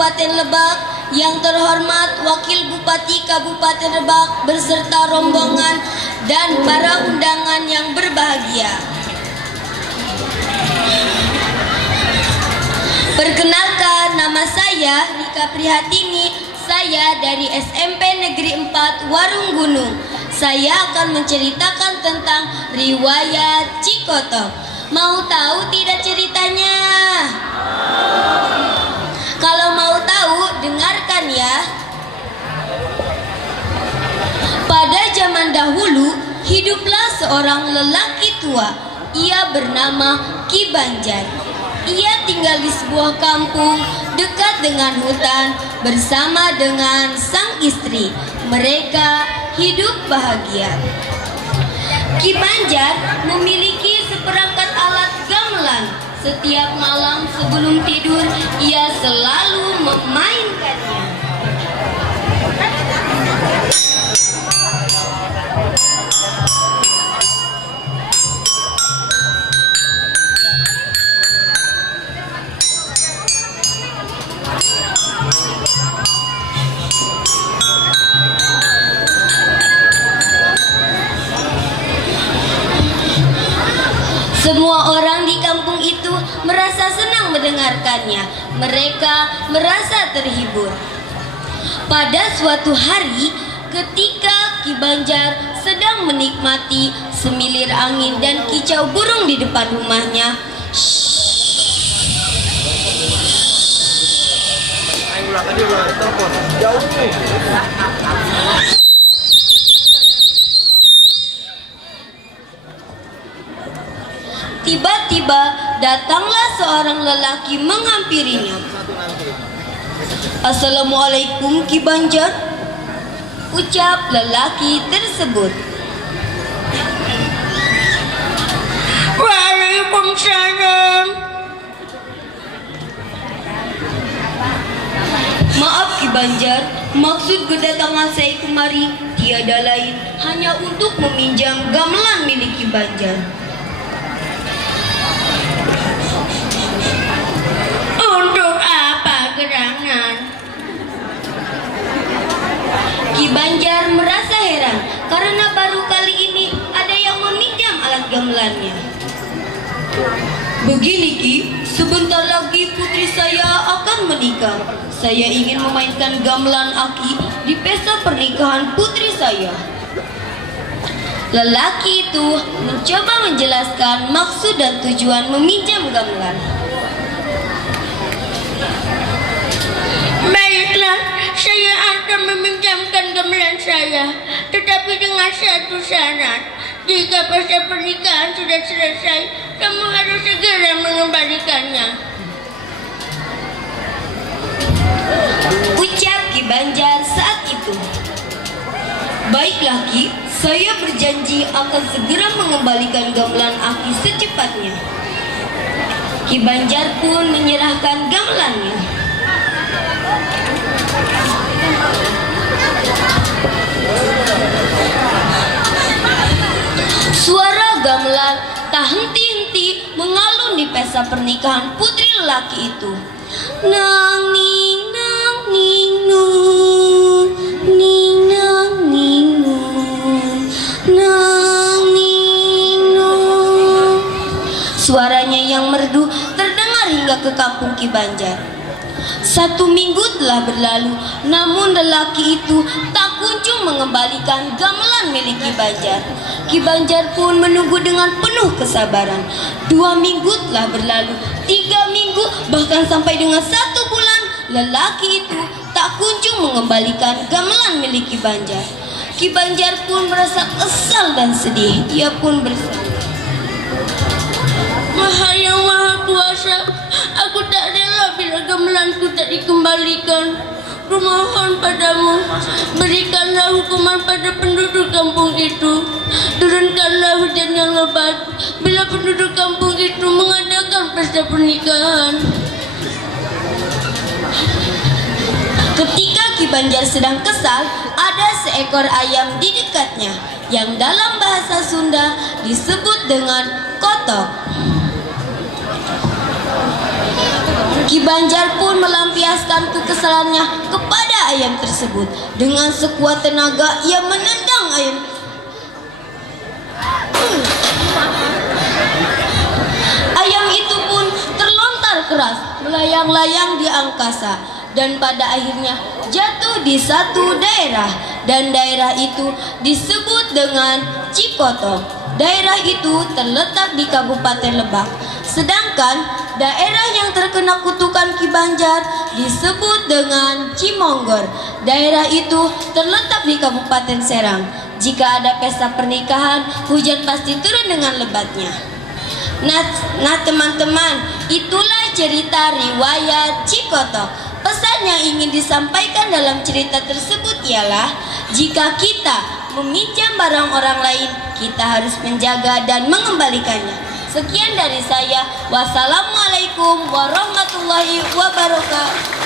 Kabupaten Lebak, yang terhormat Wakil Bupati Kabupaten Lebak beserta rombongan dan para undangan yang berbahagia. Perkenalkan, nama saya Rika Prihatini. Saya dari SMP Negeri 4 Warung Gunung. Saya akan menceritakan tentang riwayat Cikoto. Mau tahu tidak ceritanya? Kalau mau tahu, dengarkan ya. Pada zaman dahulu, hiduplah seorang lelaki tua. Ia bernama Ki Banjar. Ia tinggal di sebuah kampung dekat dengan hutan bersama dengan sang istri. Mereka hidup bahagia. Ki Banjar memiliki seperangkat alat gamelan. Setiap malam sebelum tidur, ia selalu memainkannya. Semua orang di kampung itu merasa senang mendengarkannya. Mereka merasa terhibur. Pada suatu hari, ketika Ki Banjar sedang menikmati semilir angin dan kicau burung di depan rumahnya, tiba-tiba datanglah seorang lelaki menghampirinya. "Assalamualaikum Ki Banjar," ucap lelaki tersebut. "Waalaikumsalam." "Maaf Ki Banjar, maksud kedatangan saya kemari tiada lain hanya untuk meminjam gamelan milik Ki Banjar." "Untuk apa gerangan?" Ki Banjar merasa heran karena baru kali ini ada yang meminjam alat gamelannya. "Begini Ki, sebentar lagi putri saya akan menikah. Saya ingin memainkan gamelan Aki di pesta pernikahan putri saya." Lelaki itu mencoba menjelaskan maksud dan tujuan meminjam gamelan. "Baiklah, saya akan meminjamkan gamelan saya, tetapi dengan satu syarat. Jika pesta pernikahan sudah selesai, kamu harus segera mengembalikannya," ucap Ki Banjar saat itu. "Baiklah Ki, saya berjanji akan segera mengembalikan gamelan Aki secepatnya." Ki Banjar pun menyerahkan gamelannya. Suara gamelan tak henti-henti mengalun di pesta pernikahan putri lelaki itu. Nang ning nang ning nung, ning nang ning nung, nang ning nung. Suaranya yang merdu terdengar hingga ke kampung Ki Banjar. 1 minggu telah berlalu, namun lelaki itu tak kunjung mengembalikan gamelan milik Ki Banjar. Ki Banjar pun menunggu dengan penuh kesabaran. 2 minggu telah berlalu, 3 minggu, bahkan sampai dengan 1 bulan, lelaki itu tak kunjung mengembalikan gamelan milik Ki Banjar. Ki Banjar pun merasa kesal dan sedih. Ia pun berseru, "Maha yang Maha Kuasa, aku tak rela bila gamelanku tak dikembalikan. Kumohon padamu, berikanlah hukuman pada penduduk kampung itu. Turunkanlah hujan yang lebat bila penduduk kampung itu mengadakan pesta pernikahan." Ketika Ki Banjar sedang kesal, ada seekor ayam di dekatnya yang dalam bahasa Sunda disebut dengan kotok. Ki Banjar pun melampiaskan kekesalannya kepada ayam tersebut. Dengan sekuat tenaga ia menendang ayam. Ayam itu pun terlontar keras, melayang-layang di angkasa, dan pada akhirnya jatuh di satu daerah, dan daerah itu disebut dengan Cikoto. Daerah itu terletak di Kabupaten Lebak. Sedangkan daerah yang terkena kutukan Ki Banjar disebut dengan Cimonggor. Daerah itu terletak di Kabupaten Serang. Jika ada pesta pernikahan, hujan pasti turun dengan lebatnya. Nah teman-teman, itulah cerita riwayat Cikoto. Pesan yang ingin disampaikan dalam cerita tersebut ialah, jika kita meminjam barang orang lain, kita harus menjaga dan mengembalikannya. Sekian dari saya. Wassalamualaikum warahmatullahi wabarakatuh.